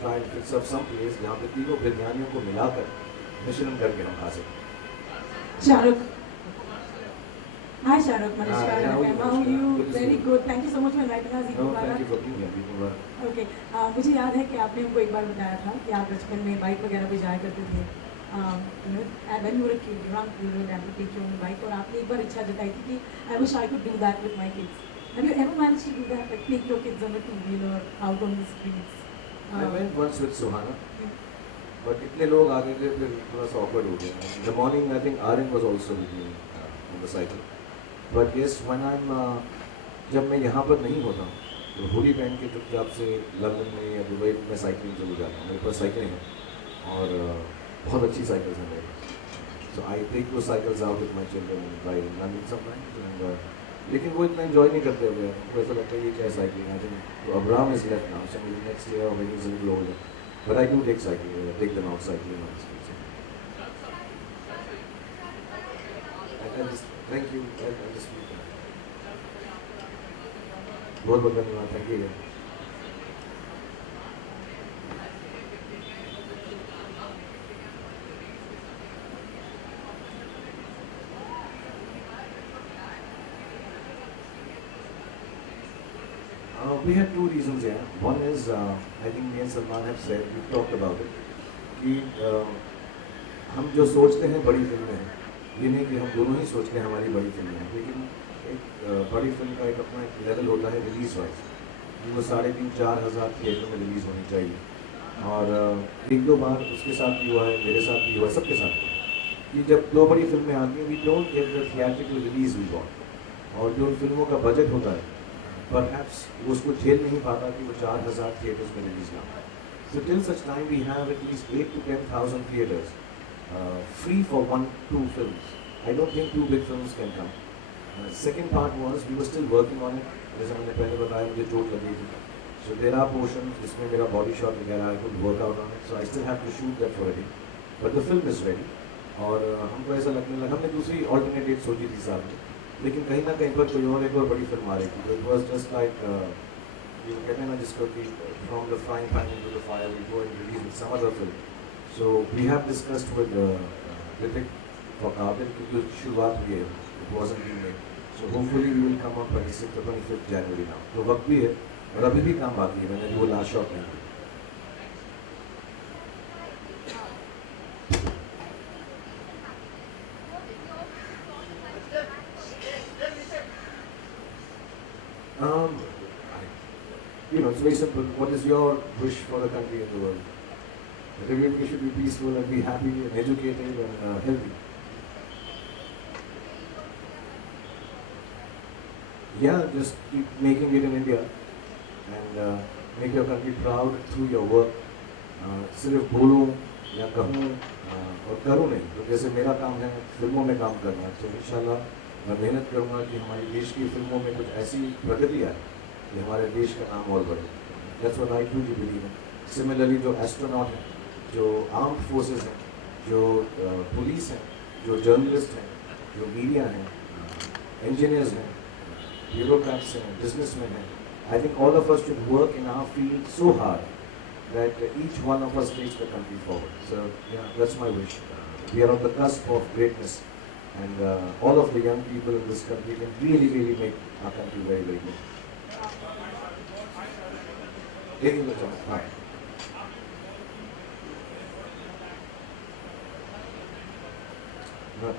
try and fix up some place जहाँ पे तीनों बिरयानियों को मिलाकर मिश्रण करके हम खा सकें. Shahrukh. Hi Shahrukh, Manishka. Hi, how are you, How are Manishka? you? Good to see Very you. good. Thank you so much for inviting us. No, thank you for being here. People were. Okay. मुझे याद है कि आपने हमको एक बार बताया था कि आप बचपन में बाइक वगैरह पे जाया करते थे. You know, when you were a kid, you were able to take your own bike और आपने एक बार इच्छा जताई थी कि I wish I could do that with my kids. Have you ever managed to do that, like take your kids on a two-wheeler out on the streets? I went once with Suhana, but इतने लोग आ गए थे फिर थोड़ा सा awkward हो गया. In the morning, I think Aryan was also with me on the cycle. But yes, when I'm जब मैं यहाँ पर नहीं होता हूँ तो हुडी पहन के चुपचाप से लंदन में या दुबई में साइकिलिंग चले जाता हूँ. मेरे पास साइकिलें हैं और बहुत अच्छी साइकिल्स हैं मेरे पास. सो आई टेक दो cycles out with my children and by London sometimes. लेकिन वो इतना एंजॉय नहीं करते हुए. उनको ऐसा लगता है ये क्या साइकिलिंग. आई थिंक तो Abraham is left now, so next year when he is in global. But I do take cycling, take them out cycling on the streets. Thank you. बहुत बहुत धन्यवाद. Thank you. We had two reasons here. One is, I think me and Salman have said, we talked about it, कि हम जो सोचते हैं बड़ी फिल्में हैं, ये नहीं कि हम दोनों ही सोचते हैं हमारी बड़ी फिल्में हैं, लेकिन एक बड़ी फिल्म का एक अपना एक लेवल होता है रिलीज वाइज. वो 3,500-4 हज़ार थिएटर में रिलीज़ होनी चाहिए. और एक दो बार उसके साथ भी हुआ है, मेरे साथ भी हुआ है, सबके साथ हुआ है कि जब दो बड़ी फिल्में आती हैं, we don't get the theatrical release we got. और जो फिल्मों का बजट होता है परहैप्स वो उसको झेल नहीं पाता कि वो 4,000 थिएटर्स में रिलीज ना हो. So till such time we have at least 8,000 to 10,000 theatres free for 1-2 films. I don't think 2 big films can come. Second part was we were still working on it. जैसे मैंने पहले बताया मुझे चोट लगी थी. So there are portions जिसमें मेरा body shot वगैरह I could work out on it. So I still have to shoot that for a day. But the film is ready. और हमको ऐसा लगने लगा, हमने दूसरी alternate date सोची थी साथ में, लेकिन कहीं ना कहीं पर कोई और एक और बड़ी फिल्म आ रही थी. It was just like ये कहते हैं ना जिसको कि from the frying pan into the fire we go and release with some other film. So we have discussed with Ritik for Kabil क्योंकि शुरुआत हुई है, it wasn't being made. So hopefully we will come on 26th or 25th January now. तो वक्त भी है और अभी भी काम बाकी है. मैंने भी वो लास्ट शॉट नहीं की. You know, it's very simple. What is your wish for the country and the world? Everybody should be peaceful and be happy and educated and healthy. Yeah, just keep making it in India and make your country proud through your work. सिर्फ बोलूं या कहूं और करूं नहीं. तो जैसे मेरा काम है फिल्मों में काम करना, तो इंशाल्लाह मैं मेहनत करूंगा कि हमारे देश की फिल्मों में कुछ ऐसी प्रगति आए कि हमारे देश का नाम और बढ़े. That's what I truly believe in. Similarly, जो एस्ट्रोनॉट हैं, जो आर्म्ड फोर्सेस हैं, जो पुलिस हैं, जो जर्नलिस्ट हैं, जो मीडिया हैं, इंजीनियर्स हैं, bureaucrats हैं, businessmen हैं, I think all of us should work in our field so hard that each one of us takes the country forward. So yeah, that's my wish. We are on the cusp of greatness, and all of the young people in this country can really, really make our country very, very good.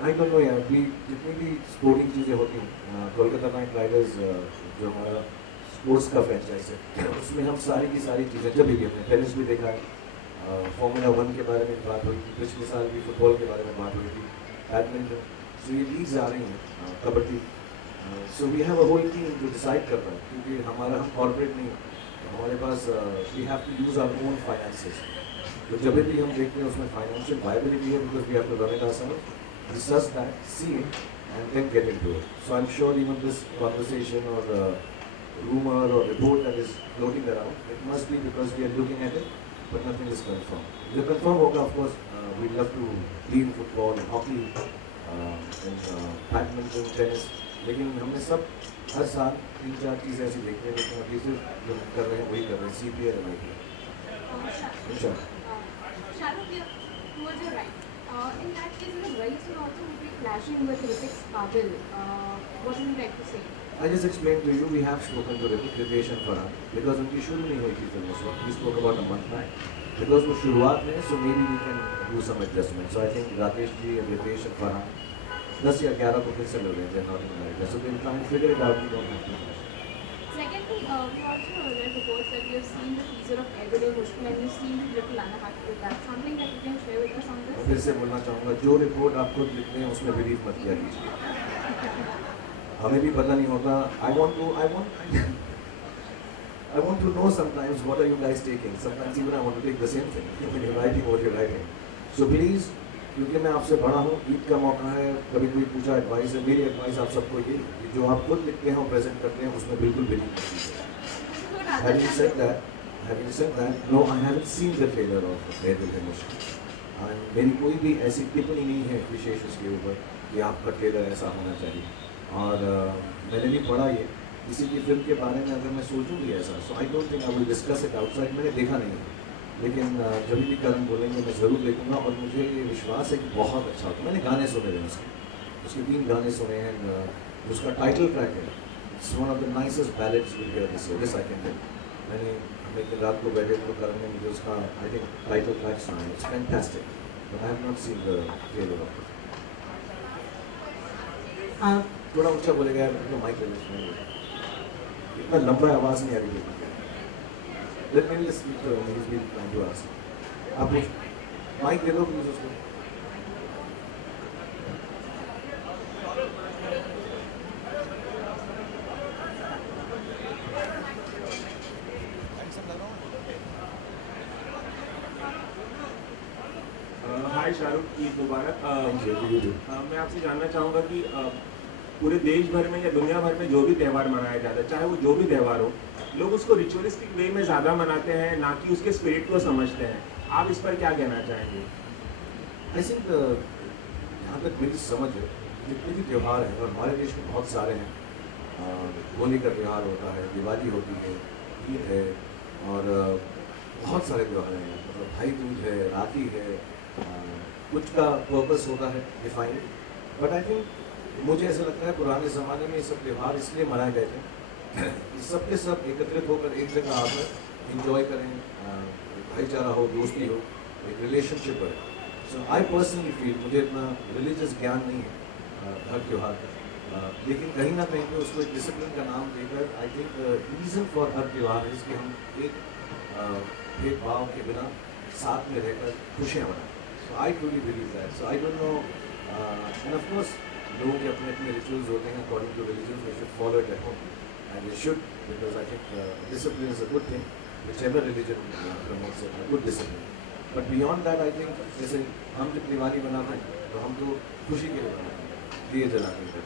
I don't know यार, जितनी भी sporting चीज़ें होती हैं, Kolkata night Riders जो हमारा sports का franchise है, उसमें हम सारी की सारी चीज़ें जब भी हमने टेनिस भी देखा है, फॉर्मूला 1 के बारे में बात हुई थी, पिछले साल भी फुटबॉल के बारे में बात हुई थी, बैडमिंटन. सो ये लीग्स आ रही हैं, kabaddi. So we have a whole team जो डिसाइड कर रहा है, क्योंकि हम कॉर्पोरेट नहीं, हमारे पास we have to use our own finances. तो जब भी हम देखते हैं उसमें फाइनेंशियल वायबिलिटी है, because we have to run it ourselves, discuss that, see it, and then get into it. So I'm sure even this conversation or rumor or report that is floating around, it must be because we are looking at it, but nothing is confirmed. The confirm hoga, of course, we'd love to be in football, hockey, and badminton, tennis. लेकिन हमने सब हर साल 3-4 चीज़ें ऐसी देखते हैं, लेकिन अभी सिर्फ जो हम कर रहे हैं वही कर रहे हैं, CPL and IPL. अच्छा Shahrukh, towards your right. In that case, Raees will also be clashing with Ritik's Qabil. What would you like to say? I just explained to you, we have spoken to Ritik, Ritesh and Farhan because उनकी शुरू नहीं हुई थी film उस वक्त. We spoke about a month back because वो शुरुआत में, so maybe we can do some adjustment. So I think Rakesh ji, Ritesh and Farhan 10 या 11 को फिर से मिल रहे हैं, they're not in America. So we'll try and figure it out. We don't have to rush. Secondly, we also read reports that you have seen the teaser of Everyday Mushkil and you seem a little unhappy with that. Something that you can share with us on मैं this? फिर से बोलना चाहूँगा, जो report आप खुद लिखते हैं उसमें बिलीव मत किया कीजिए. हमें भी पता नहीं होता. I want to know sometimes what are you guys taking. Sometimes even I want to take the same thing when you're writing what you're writing. So please, क्योंकि मैं आपसे बड़ा हूँ, ईद का मौका है, कभी कोई पूछा एडवाइस है, मेरी एडवाइस आप सबको ये कि जो आप खुद लिखते हैं और प्रेजेंट करते हैं उसमें बिल्कुल बिलीव मत कीजिए. Having said that, no, I haven't seen the trailer of Everyday Mushkil. And मेरी कोई भी ऐसी टिप्पणी नहीं है विशेष उसके ऊपर कि आपका ट्रेलर ऐसा होना चाहिए. और मैंने भी पढ़ा ये किसी की फिल्म के बारे में, अगर मैं सोचूंगी ऐसा, so I don't think I will discuss it outside. मैंने देखा नहीं है, लेकिन जब भी करण बोलेंगे मैं ज़रूर देखूंगा. और मुझे ये विश्वास है कि बहुत अच्छा होगा. मैंने गाने सुने हैं उसके 3 गाने सुने हैं. उसका टाइटल ट्रैक है, it's one of the nicest ballads will hear this year, this I can tell. मैंने हम एक दिन रात को बैठे तो करण ने मुझे उसका आई थिंक टाइटल ट्रैक सुना है. It's fantastic, but I have not seen the trailer of it. थोड़ा ऊंचा बोलेगा यार, तो माइक ले लो. इतना लंबा आवाज़ नहीं आ रही है. Let me just speak to him. He's been trying to ask. आप माइक दे दो प्लीज उसको. हाय शाहरुख, ईद मुबारक. Thank you. You do. मैं आपसे जानना चाहूँगा कि पूरे देश भर में या दुनिया भर में जो भी त्यौहार मनाया जाता है, चाहे वो जो भी त्यौहार हो, लोग उसको रिचुअलिस्टिक वे में ज़्यादा मनाते हैं, ना कि उसके स्पिरिट को समझते हैं. आप इस पर क्या कहना चाहेंगे? I think यहाँ तक मेरी समझ है, जितने भी त्यौहार हैं, और हमारे देश में बहुत सारे हैं. होली का त्यौहार होता है, दिवाली होती है, ईद है, और बहुत सारे त्यौहार हैं. मतलब भाई दूज है, राखी है. कुछ का पर्पस होता है डिफाइन. बट आई थिंक मुझे ऐसा लगता है पुराने ज़माने में ये सब त्यौहार इसलिए मनाए गए थे कि सब के सब एकत्रित होकर एक जगह आकर इंजॉय करें, भाईचारा हो, दोस्ती हो, एक रिलेशनशिप है. सो आई पर्सनली फील, मुझे इतना रिलीजियस ज्ञान नहीं है हर त्यौहार का, लेकिन कहीं ना कहीं पे उसको एक डिसिप्लिन का नाम देकर I think reason for her त्यौहार है कि हम एक भेदभाव के बिना साथ में रहकर खुशियाँ मनाएं. So I truly believe that. So I don't know, and of course लोगों के अपने अपने रिचुअल्स होते हैं according to religion. They should follow it at home and they should, because I think discipline is a good thing. whichever religion promotes it, a good discipline. But beyond that, I think जैसे हम जब दिवाली मनाते हैं तो हम तो खुशी के लिए मनाते हैं, दिए जलाते हैं.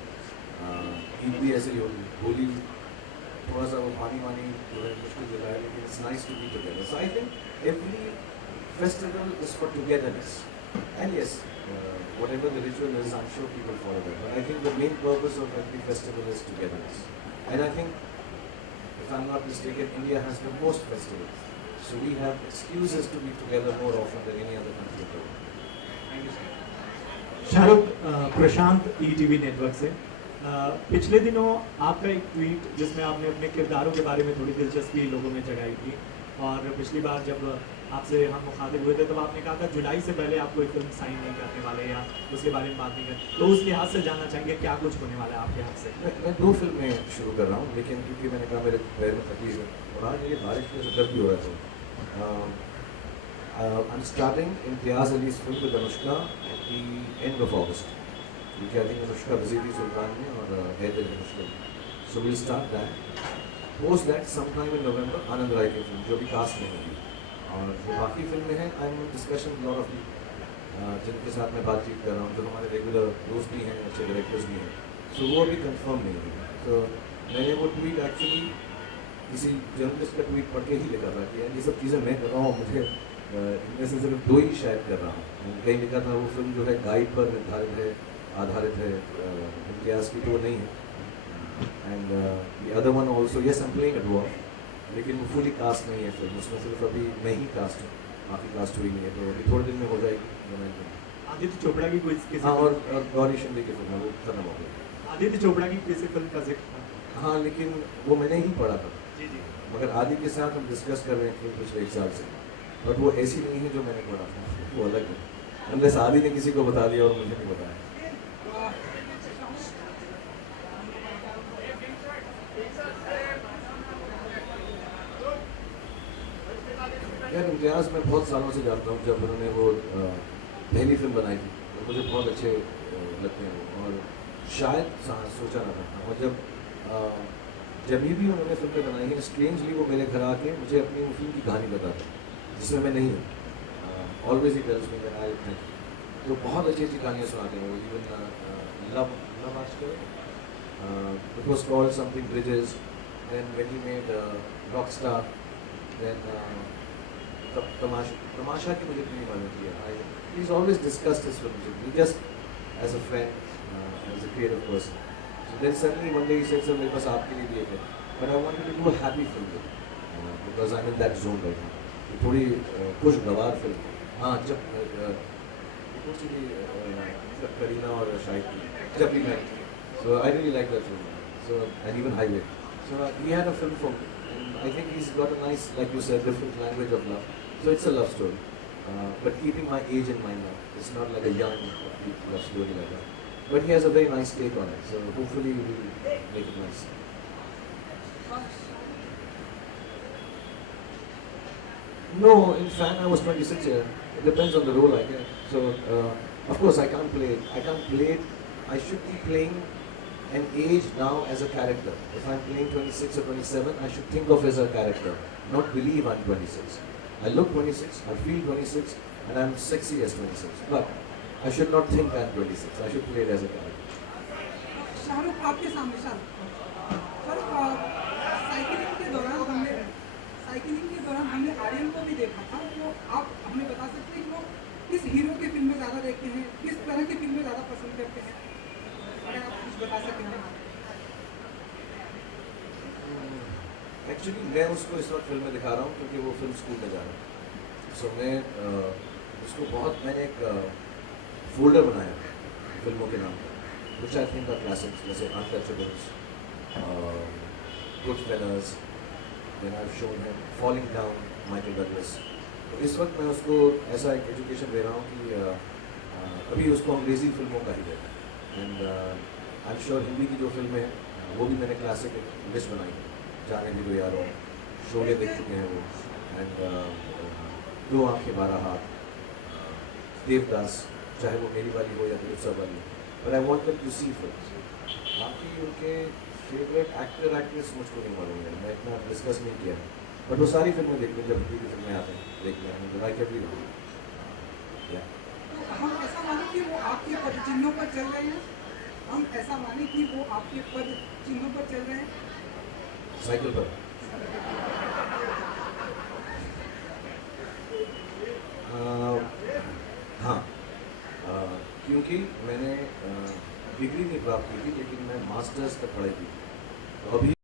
ईद भी ऐसे ही होगी. होली थोड़ा सा वो पानी जो है मुश्किल जगह है, लेकिन it's nice to be together. So I think every festival is for togetherness. And yes, whatever the ritual is, I'm sure people follow that. But I think the main purpose of every festival is togetherness. And I think, if I'm not mistaken, India has the most festivals. So we have excuses to be together more often than any other country in the world. Thank you, sir. Shahrukh, Prashant ETV network से. पिछले दिनों आपका एक tweet जिसमें आपने अपने किरदारों के बारे में थोड़ी दिलचस्पी लोगों में जगाई थी, और पिछली बार जब आपसे हम मुखातिब हुए थे तब आपने कहा था जुलाई से पहले आप कोई फिल्म साइन नहीं करने वाले या उसके बारे में बात नहीं कर. तो उस लिहाज से जानना चाहेंगे क्या कुछ होने वाला है आपके हाथ से? मैं 2 फिल्में शुरू कर रहा हूँ, लेकिन क्योंकि मैंने कहा मेरे पैर में तकलीफ है और आज ये बारिश में दर्द भी हो रहा था. I am starting Imtiaz Ali's film with Anushka at the end of August, क्योंकि आई थिंक अनुष्का बिजी थी सुल्तान में और है Dil Hai Mushkil. So will start that. Post that sometime in November Anand Rai की फिल्म जो भी कास्ट में होगी. और जो बाकी फिल्में हैं, I am discussion lot of जिनके साथ मैं बातचीत कर रहा हूँ, जो हमारे रेगुलर दोस्त भी हैं, अच्छे डायरेक्टर्स भी हैं. सो वो अभी कंफर्म नहीं हुई. तो मैंने वो ट्वीट एक्चुअली किसी जर्नलिस्ट का ट्वीट पढ़ के ही लिखा था कि यार ये सब चीज़ें मैं कर रहा हूँ, मुझे इनमें से सिर्फ 2 ही शायद कर रहा हूँ. कहीं लिखा था वो फिल्म जो है गाइड पर आधारित है, इम्तियाज़ की, तो वो नहीं है. And the other one also, yes I am playing a dog, लेकिन वो फुली कास्ट नहीं है फिल्म, उसमें सिर्फ अभी मैं ही कास्ट हूँ, बाकी कास्ट हुई नहीं है, तो अभी थोड़े दिन में हो जाएगी रोमांस में। आदित्य चोपड़ा की कोई किसी हाँ, और गौरी शिंदे की फिल्म है, वो खत्म हो गई। आदित्य चोपड़ा की किसी फिल्म का जिक्र था? हाँ, लेकिन वो मैंने ही पढ़ा था, जी जी। मगर आदि के साथ हम डिस्कस कर रहे हैं फिल्म पिछले 1 साल से, बट वो ऐसी नहीं है जो मैंने पढ़ा था, वो अलग है, अनलेस आदि ने किसी को बता दिया और मुझे नहीं बताया। यार इम्तियाज़ मैं बहुत सालों से जानता हूँ, जब उन्होंने वो पहली फिल्म बनाई थी तो मुझे बहुत अच्छे लगते हैं वो, और शायद सोचा ना था, और जब भी उन्होंने फिल्में बनाई हैं, स्ट्रेंजली वो मेरे घर आके मुझे अपनी फिल्म की कहानी बताते हैं जिसमें मैं नहीं हूँ। ऑलवेज ही tells me that I think, तो बहुत अच्छी अच्छी कहानियाँ सुनाते हैं वो। Even Love Aaj Kal it was called something bridges, then when he made Rockstar, then Tamasha की मुझे इतनी मालूम थी। He is always discussed his film just as a friend, as a creative person. So then suddenly one day he said sir मेरे पास आपके लिए भी एक है, but I wanted to do a happy film because I am in that zone right now. थोड़ी खुशगवार film. हाँ, जब करीना और शाहिद की जब भी मैं, so I really like that film, so and even Highway, so we had a film for I think he's got a nice, like you said, different language of love. So it's a love story, but keeping my age in mind now. It's not like a young love story like that. But he has a very nice take on it. So hopefully we will make it nice. No, in fact I was 26 here. It depends on the role I get. So of course I can't play it. I can't play it. I should be playing an age now as a character. If I'm playing 26 or 27, I should think of as a character, not believe I'm 26. I look 26, I feel 26, and I'm sexy as 26. But I should not think I'm 26. I should play it as a character. Shahrukh आपके सामने sir cycling के दौरान हमने आर्यन को भी देखा था, तो आप हमें बता सकते हैं कि वो किस हीरो की फिल्में ज़्यादा देखते हैं, किस तरह की फिल्में ज़्यादा पसंद करते हैं, अगर आप कुछ बता सकें। एक्चुअली मैं उसको इस वक्त फिल्म में दिखा रहा हूँ क्योंकि वो फिल्म स्कूल में जा रहा है। सो मैं उसको मैंने एक फोल्डर बनाया फिल्मों के नाम पर, which I think are classics, जैसे Untouchables, Goodfellas, then I've shown him Falling Down, Michael Douglas। तो इस वक्त मैं उसको ऐसा एक एजुकेशन दे रहा हूँ कि अभी उसको अंग्रेज़ी फिल्मों का ही है, and I am sure Hindi की जो फिल्में हैं वो भी मैंने क्लासिक लिस्ट बनाई है। जाने भी दो यारों, शोले देख चुके हैं वो, एंड 2 आँखें 12 हाथ, देवदास, चाहे वो मेरी वाली हो या दिलीप साहब वाली, but I want them to see films. बाकी उनके फेवरेट एक्टर एक्ट्रेस मुझको नहीं मालूम है, मैं इतना डिस्कस नहीं किया है, बट वो सारी फिल्में देखते हैं, जब हिंदी की फिल्में आते हैं देखते हैं, लाइक एवरी या हम ऐसा माने कि वो आपके पद चिन्हों पर चल रहे हैं, हम ऐसा माने कि वो आपके पद चिन्हों पर चल रहे हैं। साइकिल पर हाँ, क्योंकि मैंने डिग्री नहीं प्राप्त की थी, लेकिन मैं मास्टर्स तक पढ़ाई की, तो अभी